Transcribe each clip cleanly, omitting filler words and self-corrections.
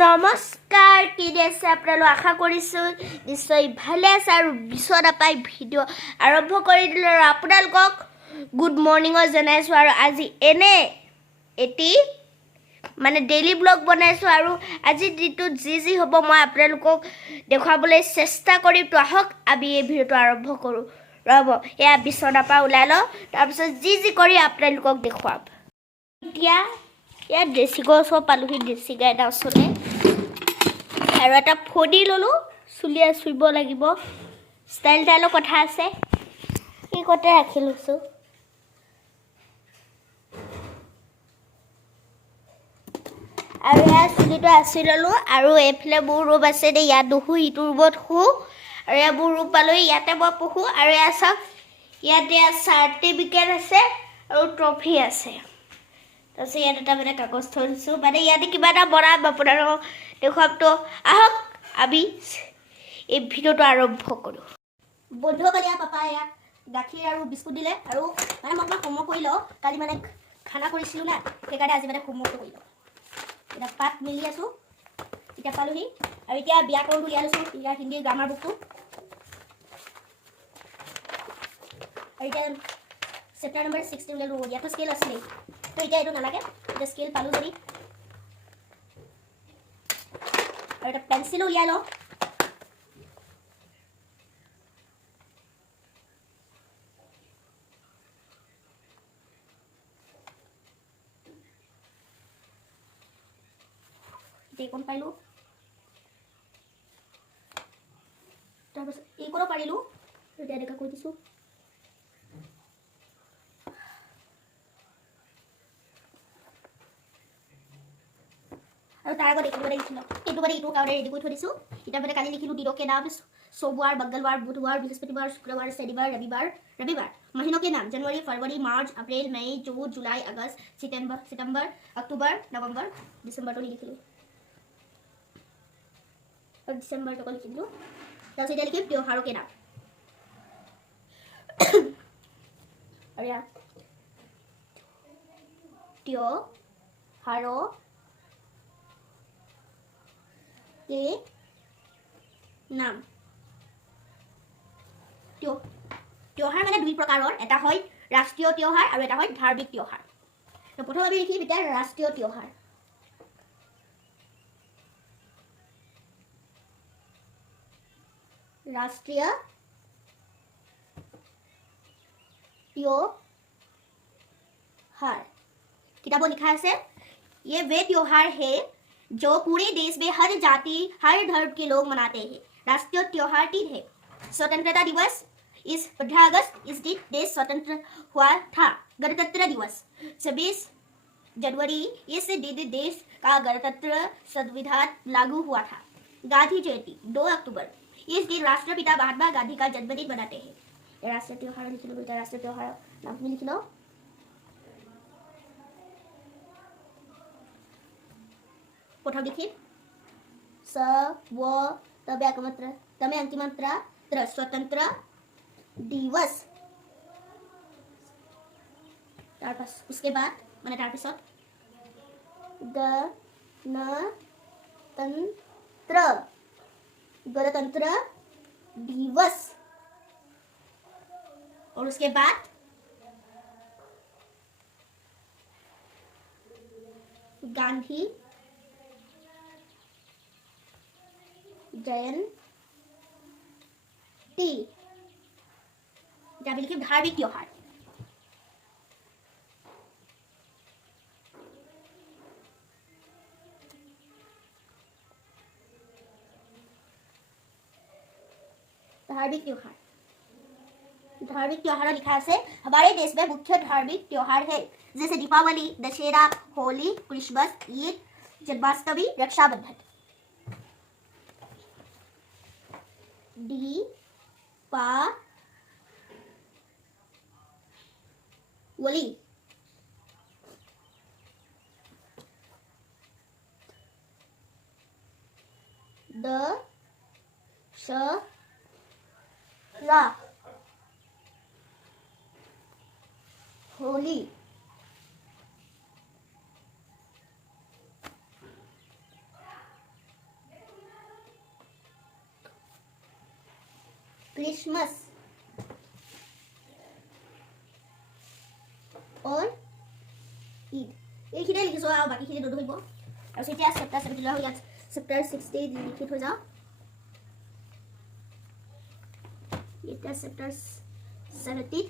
নমস্কাৰ কেনে আছে আপোনালোক আশা কৰিছোঁ নিশ্চয় ভালে আছে আৰু বিচনা নাপাই ভিডিঅ' আৰম্ভ কৰি দিলোঁ আৰু আপোনালোকক গুড মৰ্ণিঙো জনাইছোঁ আৰু আজি এটি মানে ডেইলি ব্লগ বনাইছোঁ আৰু আজি দিনটোত যি হ'ব মই আপোনালোকক দেখুৱাবলৈ চেষ্টা কৰিম তো আহক আমি এই ভিডিঅ'টো আৰম্ভ কৰোঁ ৰ'ব এয়া বিচনাৰ পৰা ওলাই লওঁ তাৰপিছত যি কৰি আপোনালোকক দেখুৱাম এতিয়া ইয়াত ড্ৰেছিঙৰ ওচৰত পালোহি ড্ৰেছিং এটা ওচৰতে আৰু এটা ফণি ল'লোঁ চুলিয়া চুইব লাগিব ষ্টাইলৰ কথা আছে এই কতে ৰাখি লৈছোঁ আৰু ইয়াৰ চুলিটো আঁচি ল'লোঁ আৰু এইফালে মোৰ ৰুম আছে দেই ইয়াত নুশু ইটো ৰুমত শোওঁ আৰু ইয়াত মোৰ ৰুম পালোহি ইয়াতে মই পঢ়োঁ আৰু ইয়াত চাওক ইয়াতে চাৰ্টিফিকেট আছে আৰু ট্ৰফি আছে তাৰপিছত ইয়াত এটা মানে কাগজ থৈ দিছোঁ মানে ইয়াতে কিবা এটা বনাম আপোনালোকক দেখুৱামতো আহক আমি এই ভিডিঅ'টো আৰম্ভ কৰোঁ বন্ধুসকল ইয়াৰ পাপাই ইয়াক গাখীৰ আৰু বিস্কুট দিলে আৰু মানে মই অকণমান হোমৱৰ্ক কৰি লওঁ কালি মানে খানা কৰিছিলোঁ না সেইকাৰণে আজি মানে হোমৱৰ্কটো কৰি লওঁ এতিয়া পাত মিলি আছোঁ এতিয়া পালোহি আৰু এতিয়া ব্যাকৰণটো উলিয়াই লৈছোঁ ইয়াৰ হিন্দী গ্ৰামাৰ বুকটো আৰু এতিয়া চেপ্টাৰ নম্বৰ 16 উলিয়ালোঁ ইয়াতো স্কেল আছিলেই তো এতিয়া এইটো নালাগে এতিয়া স্কেল পালোঁ যদি আৰু এটা পেঞ্চিলো উলিয়াই লওঁ এইকণ পাৰিলোঁ তাৰপাছত এইকণো পাৰিলোঁ এতিয়া এনেকৈ কৈ দিছোঁ আৰু তাৰ আগত এইটো মানে লিখিলোঁ এইটো মানে ইটোৰ কাৰণে ৰেডি কৰি থৈ দিছোঁ এতিয়া মানে কালি লিখিলোঁ দিনক के नाम सोमवार मंगलवार बुधवार बृहस्पतिवार शुक्रवार शनिवार रविवार महीनों के नाम जनवरी फरवरी मार्च अप्रैल मई जून जुलाई अगस्त सितंबर अक्टूबर नवंबर दिसंबर तो लिखिলোঁ और दिसंबर तो लिखिলোঁ তাৰপিছত এতিয়া লিখিম त्योहारों के नाम और यहाँ त्योहारों के नाम त्योहार মানে দুই প্ৰকাৰৰ এটা হয় ৰাষ্ট্ৰীয় त्योहार আৰু এটা হয় ধাৰ্মিক त्योहार তো প্ৰথমে আমি লিখিম এতিয়া ৰাষ্ট্ৰীয় त्योहार राष्ट्रीय त्योहार किताबों लिखा है ये वे त्योहार है जो पूरे देश में हर जाति हर धर्म के लोग मनाते हैं राष्ट्रीय त्योहार 3 है स्वतंत्रता दिवस इस 15 अगस्त इस दिन देश स्वतंत्र हुआ था गणतंत्र दिवस 26 जनवरी इस दिन देश का गणतंत्र संविधान लागू हुआ था गांधी जयंती 2 अक्टूबर इस दिन राष्ट्रपिता महात्मा गांधी का जन्मदिन मनाते हैं राष्ट्रीय त्योहार लिख लो राष्ट्रीय त्योहार नाम लिख लो प्रथम लिखिम स व तमे अंकिमात्रा स्वतंत्र दिवस उसके बाद माने तार पिছত गणतंत्र दिवस और उसके बाद गांधी जयंती जब लिखे धार्मिक त्योहार धार्मिक त्योहार लिखा है हमारे देश में मुख्य धार्मिक त्योहार है जैसे दीपावली दशहरा होली क्रिसमस ईद जन्माष्टमी रक्षाबंधन दीपावली दशहरा होली क्रिसमस और ईद এইখিনিয়ে লিখিছো আৰু বাকীখিনি নধৰিব আৰু এতিয়া চেপ্টাৰ 17 লৈ ইয়াত চেপ্টাৰ 60 লিখি থৈ যাও এটা চেপ্টাৰ 17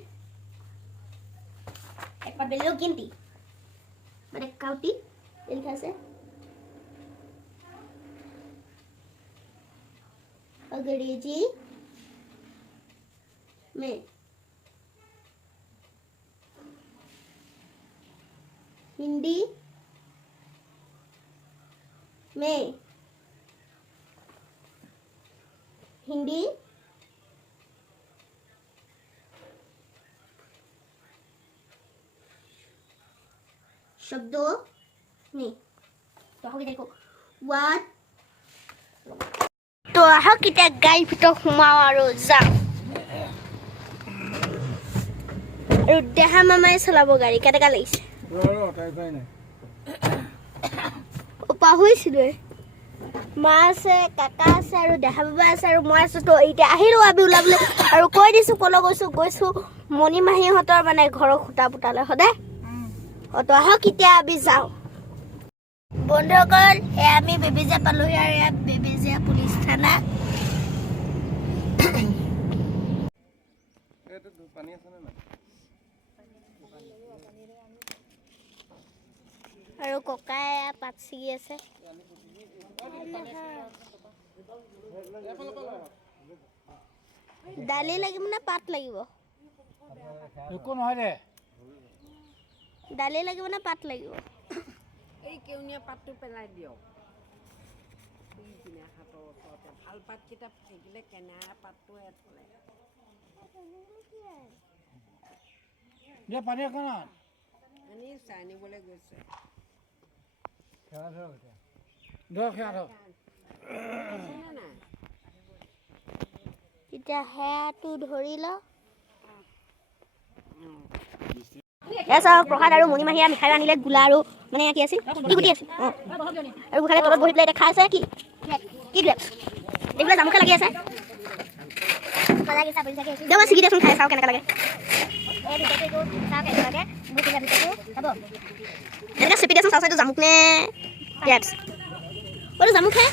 একবার বেলেও গিনতি মানে কাউটি লিখা আছে अंग्रेजी में हिंदी में हिंदी शब्दों में तो हो गया देखो वन तो आह किता गाई ভিতৰত সোমাও আৰু যাও আৰু দেহা মামাই চলাব গাড়ী কেনেকা লাগিছে পাহৰিছিলো মা আছে কাকা আছে আৰু দেহা বাবা আছে আৰু মই আছো তো এতিয়া আহিলো আমি ওলাবলৈ আৰু কৈ দিছো কল গৈছো মণি মাহীহঁতৰ মানে ঘৰৰ খুটা পুতালে সদায় তো আহ কিতা আমি যাও বন্ধুসকল আমি বেবেজা পালোহি আৰু বেবেজা পুলিচ থানা আৰু ককাই পাত ছিগি আছে দালি লাগিব না পাত লাগিব একো নহয় দে দালি লাগিব না পাত লাগিব এই কেউনিয়া পাতটো পেলাই দিয়ক এই কিনা হাতৰ ওচৰতে ভাল পাতকেইটা থাকিলে কেনেৰা পাতটো থলে দে পানী অকণ আনি চানিবলৈ গৈছে ধৰ খেয়া ধৰ এতিয়া হেয়াটো ধৰি ল এসা প্ৰসাদ আৰু মণি মাহিয়া মিঠাই আনিলে গুলা আৰু মানে কি আছিল কি গুটি আছিল আৰু গুখালে তলত বহি পেলাই দেখা আছে কি কি গ্ৰেপছ দেখিলে জামুকে লাগি আছে দেৱা ছিগি দেচোন খাই চাও কেনেকা লাগে এনেকা চেপি দেচোন চাও চাইটো জামুক নে গ্ৰেপছ ওটো জামুক হে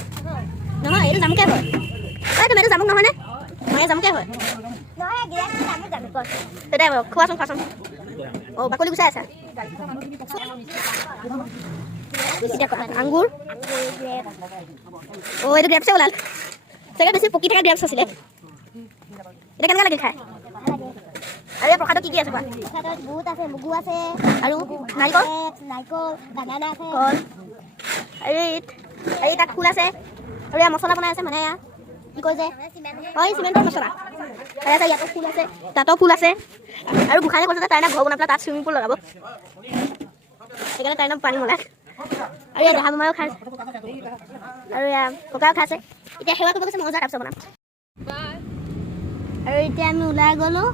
নহয় এইটো জামুকে হয় তুমি এইটো জামুক নহয় নে নহয় জামুকে হয় নহয় গ্ৰেপছ জামুক জামুক তেতিয়া খোৱাচোন ও বাকলি গুছাই আছে আঙ্গুর ও এটা গ্রেপসে ওলাল সেটা বেশি পকি থাকা গ্রেপস আছিলে এটা কেনেকা লাগে খাই আরে প্রসাদ কি আছে প্রসাদত বহুত আছে মুগু আছে আৰু নাৰিকল বানানা আছে কল আৰু এটা ফুল আছে আৰু এই মছলা বনাই আছে মানে কি কয় যে হয় সিমেন্টৰ মছলা আৰু এটা ইয়াতো ফুল আছে তাতো ফুল আছে আৰু গুখানে কৈছে যে তাই না ঘৰ বনাই পেলাই তাত সুইমিং পুল লগাব সেইকাৰণে তাই নাম পানী মলা আৰু ইয়াত দেহা মামাও খাইছে আৰু ককাও খাইছে এতিয়া সেৱা কৰিব কৈছে মজা তাৰপিছত বনাম আৰু এতিয়া আমি ওলাই গলো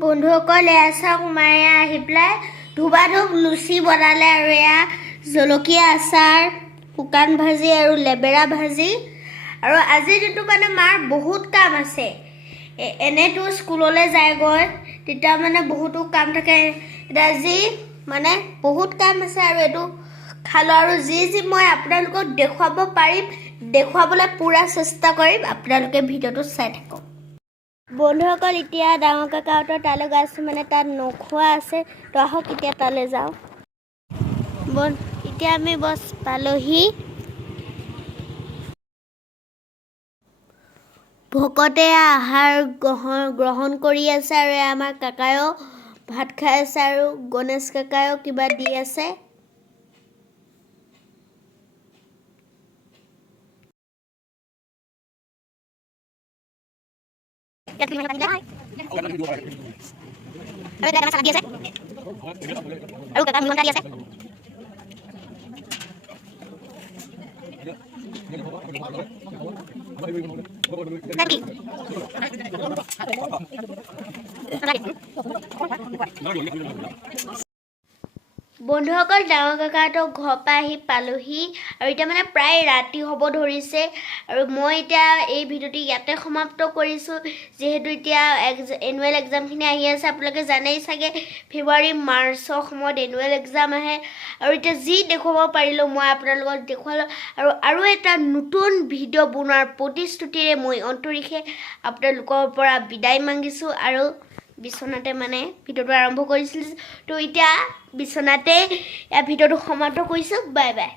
বন্ধুসকল চাওক মায়ে আহি পেলাই ধুবা ধুপ লুচি বনালে আৰু এয়া জলকীয়া আচাৰ শুকান ভাজি আৰু লেবেৰা ভাজি আৰু আজিৰ দিনটো মানে মাৰ বহুত কাম আছে এনেতো স্কুললৈ যায়গৈ তেতিয়া মানে বহুতো কাম থাকে এতিয়া আজি মানে বহুত কাম আছে আৰু এইটো খালো আৰু যি মই আপোনালোকক দেখুৱাব পাৰিম দেখুৱাবলৈ পুৰা চেষ্টা কৰিম আপোনালোকে ভিডিঅ'টো চাই থাকক বন্ধুসকল এতিয়া ডাঙৰ কাকাহঁতৰ তালৈ গৈ আছোঁ মানে তাত নখোৱা আছে তো আহক এতিয়া তালৈ যাওঁ এতিয়া আমি বছ পালোহি ভকতে আহাৰ গ্ৰহণ কৰি আছে আৰু আমাৰ কাকায়ো ভাত খাই আছে আৰু গণেশ কাকায়ো কিবা দি আছে আৰু কাকা মিলন কাটি আছে বন্ধুসকল ডাঙৰ কাকাহঁতৰ ঘৰৰ পৰা আহি পালোহি আৰু এতিয়া মানে প্ৰায় ৰাতি হ'ব ধৰিছে আৰু মই এতিয়া এই ভিডিঅ'টি ইয়াতে সমাপ্ত কৰিছোঁ যিহেতু এতিয়া এনুৱেল এক্সামখিনি আহি আছে আপোনালোকে জানেই চাগে ফেব্ৰুৱাৰী মাৰ্চৰ সময়ত এনুৱেল এক্সাম আহে আৰু এতিয়া যি দেখুৱাব পাৰিলোঁ মই আপোনালোকক দেখুৱালোঁ আৰু এটা নতুন ভিডিঅ' বনোৱাৰ প্ৰতিশ্ৰুতিৰে মই অন্তৰীষে আপোনালোকৰ পৰা বিদায় মাগিছোঁ আৰু বিছনাতে মানে ভিডিঅ'টো আৰম্ভ কৰিছিলোঁ তো এতিয়া বিছনাতে ভিডিঅ'টো সমাপ্ত কৰিছোঁ বাই বাই